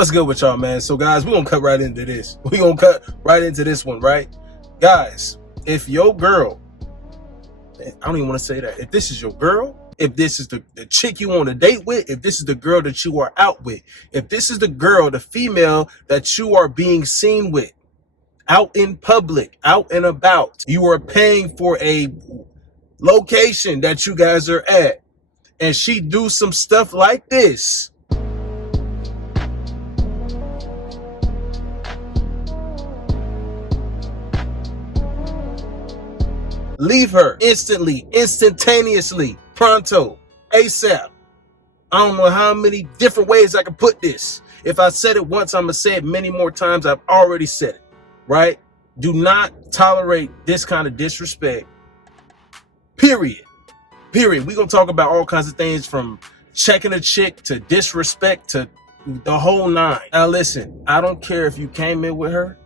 What's good with y'all, man? So guys, we're gonna cut right into this. We're gonna cut right into this one, right? Guys, if your girl, I don't even want to say that. If this is your girl, if this is the chick you want to date with, if this is the girl that you are out with, if this is the girl, the female that you are being seen with, out in public, out and about, you are paying for a location that you guys are at, and she do some stuff like this, leave her instantly, instantaneously, pronto, ASAP. I don't know how many different ways I can put this. If I said it once, I'm gonna say it many more times. I've already said it, right? Do not tolerate this kind of disrespect, period. Period. We're gonna talk about all kinds of things, from checking a chick to disrespect to the whole nine. Now listen, I don't care if you came in with her,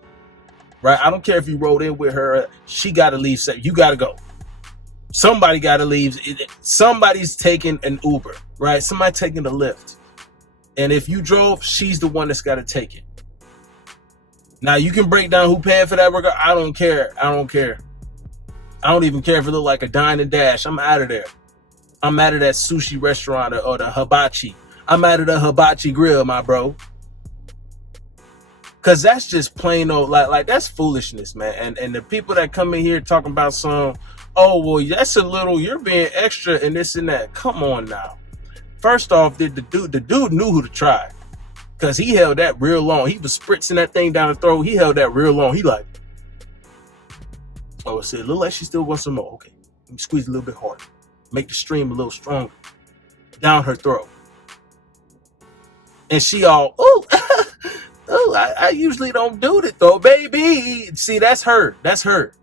right? I don't care if you rode in with her. She got to leave. You got to go. Somebody got to leave. Somebody's taking an Uber, right? Somebody taking a Lyft. And if you drove, she's the one that's got to take it. Now, you can break down who paying for that burger. I don't care. I don't care. I don't even care if it look like a dine and dash. I'm out of there. I'm out of that sushi restaurant or the hibachi. I'm out of the hibachi grill, my bro. Cause that's just plain old, like that's foolishness, man. And the people that come in here talking about some, oh well, that's a little, you're being extra and this and that. Come on now. First off, the dude knew who to try, cause he held that real long. He was spritzing that thing down the throat. He held that real long. He like, oh, it look like she still wants some more. Okay, let me squeeze a little bit harder, make the stream a little stronger down her throat. And she all, oh. Oh, I usually don't do that though, baby. See, that's her. That's her.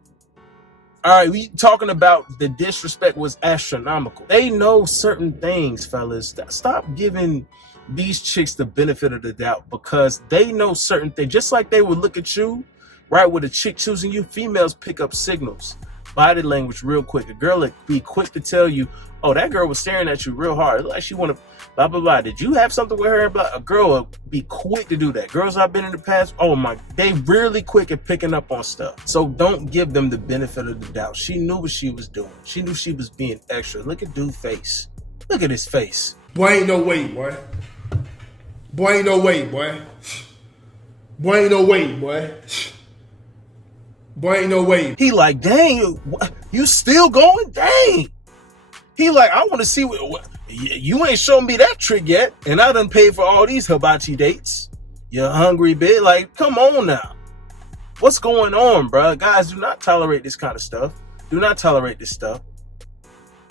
All right, we talking about the disrespect was astronomical. They know certain things, fellas. Stop giving these chicks the benefit of the doubt, because they know certain things. Just like they would look at you, right, with a chick choosing you, females pick up signals, body language real quick. A girl would be quick to tell you, oh, that girl was staring at you real hard. It looked like she want to blah, blah, blah. Did you have something with her? A girl will be quick to do that. Girls I've been in the past, oh my, they really quick at picking up on stuff. So don't give them the benefit of the doubt. She knew what she was doing. She knew she was being extra. Look at dude's face. Look at his face. Boy, ain't no way, boy. Boy, ain't no way, boy. Boy, ain't no way, boy. Boy, ain't no way. He like, dang, you still going? Dang. He like, I want to see what you ain't shown me that trick yet, and I done paid for all these hibachi dates. You hungry bitch? Like, come on now. What's going on, bro? Guys, do not tolerate this kind of stuff. Do not tolerate this stuff.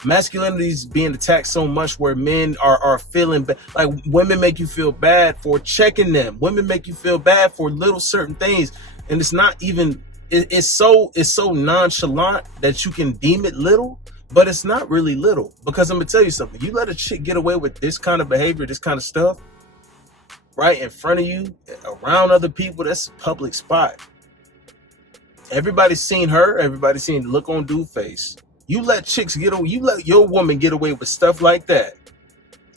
Masculinity is being attacked so much where men are feeling bad. Like, women make you feel bad for checking them. Women make you feel bad for little certain things, and it's not even. It's so nonchalant that you can deem it little. But it's not really little, because I'm gonna tell you something. You let a chick get away with this kind of behavior, this kind of stuff, right in front of you, around other people, that's a public spot. Everybody's seen her. Everybody's seen the look on dude's face. You let chicks get away. You let your woman get away with stuff like that.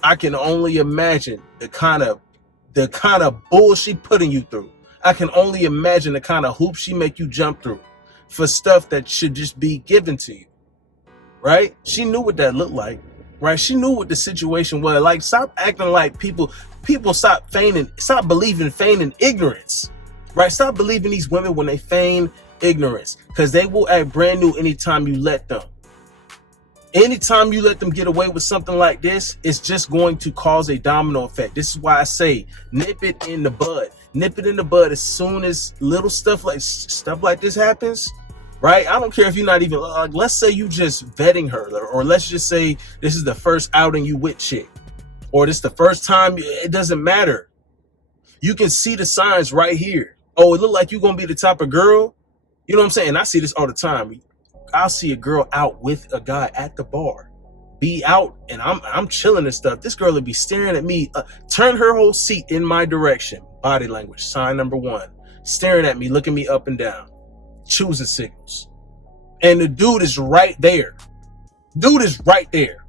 I can only imagine the kind of bull she putting you through. I can only imagine the kind of hoops she make you jump through for stuff that should just be given to you. Right? She knew what that looked like, right? She knew what the situation was. Like, stop acting like people stop feigning ignorance, right? Stop believing these women when they feign ignorance, because they will act brand new anytime you let them. Anytime you let them get away with something like this, it's just going to cause a domino effect. This is why I say nip it in the bud. Nip it in the bud as soon as little stuff like this happens. Right? I don't care if you're not even, let's say you just vetting her, or let's just say this is the first outing you with chick, or this is the first time, it doesn't matter. You can see the signs right here. Oh, it look like you're going to be the type of girl. You know what I'm saying? I see this all the time. I'll see a girl out with a guy at the bar, be out, and I'm chilling and stuff. This girl would be staring at me, turn her whole seat in my direction. Body language, sign number one. Staring at me, looking me up and down. Choosing signals, and the dude is right there. Dude is right there.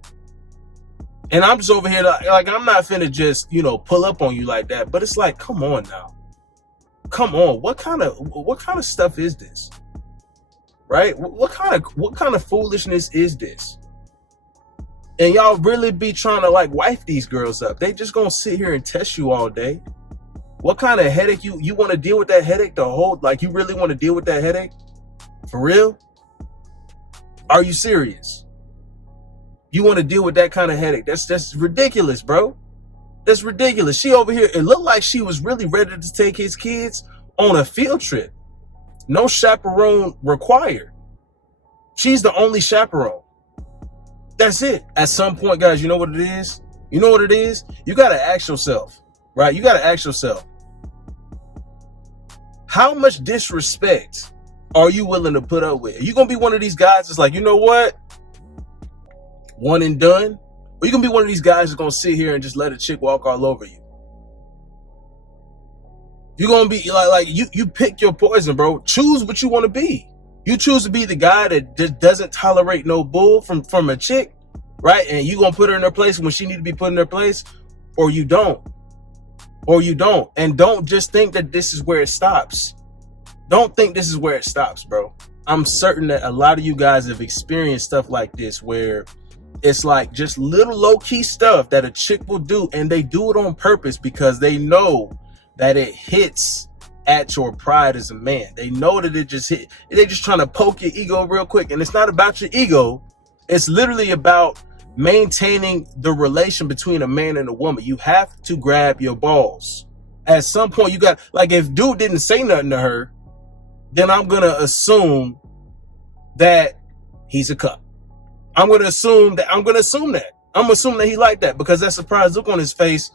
And I'm just over here like I'm not finna just, pull up on you like that. But it's like, come on now. Come on. What kind of stuff is this? Right? What kind of foolishness is this? And y'all really be trying to like wife these girls up. They just gonna sit here and test you all day. What kind of headache you want to deal with that headache the whole, like you really want to deal with that headache? For real? Are you serious? You want to deal with that kind of headache? That's ridiculous, bro. That's ridiculous. She over here, it looked like she was really ready to take his kids on a field trip. No chaperone required. She's the only chaperone. That's it. At some point, guys, you know what it is? You know what it is? You got to ask yourself, right? You got to ask yourself, how much disrespect are you willing to put up with? Are you going to be one of these guys that's like, you know what? One and done? Or you going to be one of these guys that's going to sit here and just let a chick walk all over you? You're going to be like you pick your poison, bro. Choose what you want to be. You choose to be the guy that just doesn't tolerate no bull from a chick, right? And you going to put her in her place when she need to be put in her place, or you don't. Or you don't. And don't just think that this is where it stops. Don't think this is where it stops, bro. I'm certain that a lot of you guys have experienced stuff like this where it's like just little low-key stuff that a chick will do, and they do it on purpose because they know that it hits at your pride as a man. They know that it just hit. They're just trying to poke your ego real quick. And it's not about your ego. It's literally about maintaining the relation between a man and a woman. You have to grab your balls. At some point, you got, like, if dude didn't say nothing to her, then I'm going to assume that he's a cup. I'm going to assume that. I'm going to assume that he liked that, because that surprised look on his face.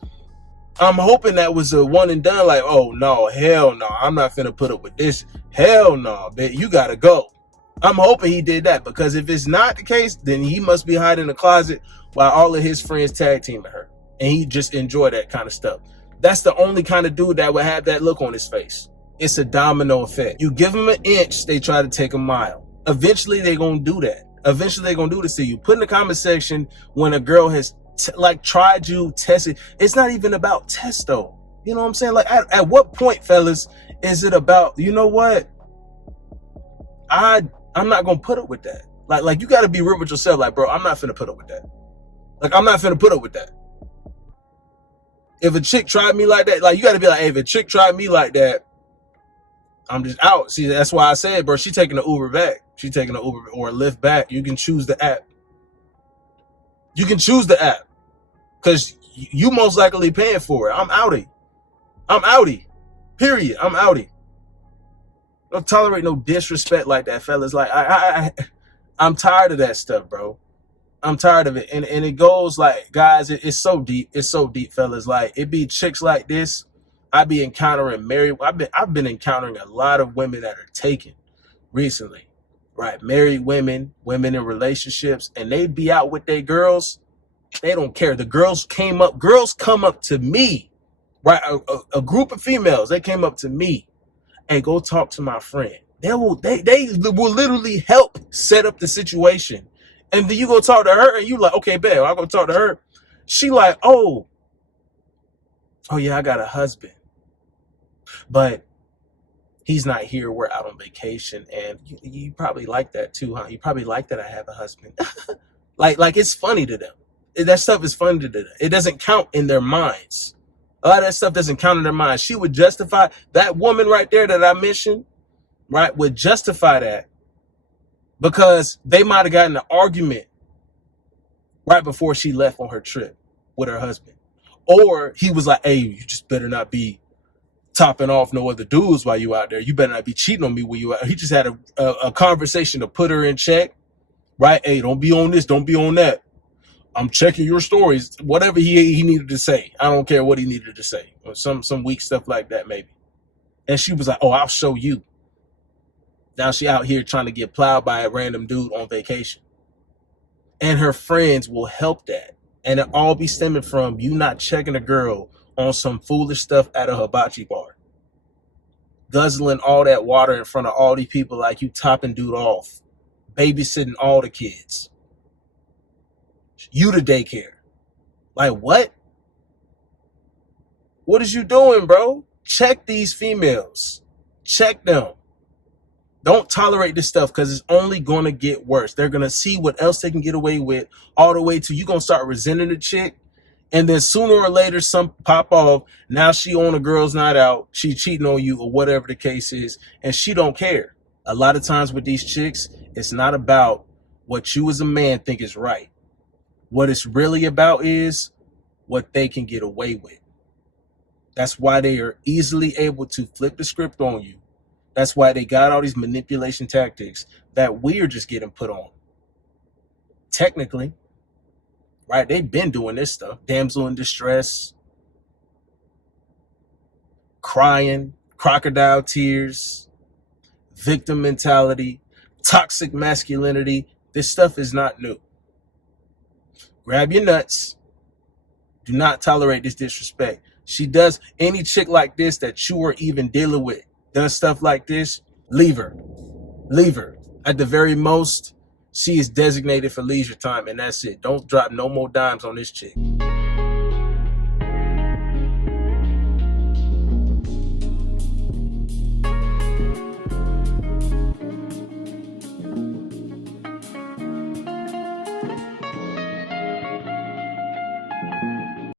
I'm hoping that was a one and done, like, oh no, hell no, I'm not finna put up with this. Hell no, bitch, you gotta go. I'm hoping he did that, because if it's not the case, then he must be hiding in the closet while all of his friends tag teaming her. And he just enjoy that kind of stuff. That's the only kind of dude that would have that look on his face. It's a domino effect. You give them an inch, they try to take a mile. Eventually, they're gonna do that. Eventually, they're gonna do this to you. Put in the comment section when a girl has tried you, tested. It's not even about test though. You know what I'm saying? Like at what point, fellas, is it about, you know what? I'm not gonna put up with that. Like you gotta be real with yourself. Like, bro, I'm not finna put up with that. Like, I'm not finna put up with that. If a chick tried me like that, like, you gotta be like, hey, if a chick tried me like that, I'm just out. See, that's why I said, bro, she taking the Uber back. She taking the Uber or a Lyft back. You can choose the app. You can choose the app. Because you most likely paying for it. I'm outie. Period. I'm outie. Don't tolerate no disrespect like that, fellas. Like, I'm tired of that stuff, bro. I'm tired of it. And it goes like, guys, it's so deep. It's so deep, fellas. Like, it be chicks like this. I be encountering I've been encountering a lot of women that are taken recently. Right? Married women in relationships, and they be out with their girls. They don't care. The girls come up to me, right? A group of females, they came up to me, and go talk to my friend. They will literally help set up the situation. And then you go talk to her, and you like, okay, babe, I'll go talk to her. She like, oh yeah, I got a husband, but he's not here. We're out on vacation. And you probably like that too, huh? You probably like that I have a husband. like it's funny to them. That stuff is funny to them. It doesn't count in their minds. A lot of that stuff doesn't count in their minds. She would justify, that woman right there that I mentioned, right, would justify that because they might have gotten an argument right before she left on her trip with her husband. Or he was like, hey, you just better not be topping off no other dudes while you out there. You better not be cheating on me when you out. He just had a conversation to put her in check, right? Hey, don't be on this, don't be on that. I'm checking your stories. Whatever he needed to say. I don't care what he needed to say. Or some weak stuff like that, maybe. And she was like, oh, I'll show you. Now she out here trying to get plowed by a random dude on vacation. And her friends will help that. And it all be stemming from you not checking a girl on some foolish stuff at a hibachi bar. Guzzling all that water in front of all these people like you topping dude off. Babysitting all the kids. You the daycare. Like, what? What is you doing, bro? Check these females. Check them. Don't tolerate this stuff because it's only going to get worse. They're going to see what else they can get away with all the way to you going to start resenting the chick. And then sooner or later, some pop off. Now she on a girl's night out. She cheating on you or whatever the case is. And she don't care. A lot of times with these chicks, it's not about what you as a man think is right. What it's really about is what they can get away with. That's why they are easily able to flip the script on you. That's why they got all these manipulation tactics that we're just getting put on. Technically, right? They've been doing this stuff. Damsel in distress, crying, crocodile tears, victim mentality, toxic masculinity. This stuff is not new. Grab your nuts. Do not tolerate this disrespect. She does, any chick like this that you are even dealing with, does stuff like this, leave her. Leave her. At the very most, she is designated for leisure time, and that's it. Don't drop no more dimes on this chick.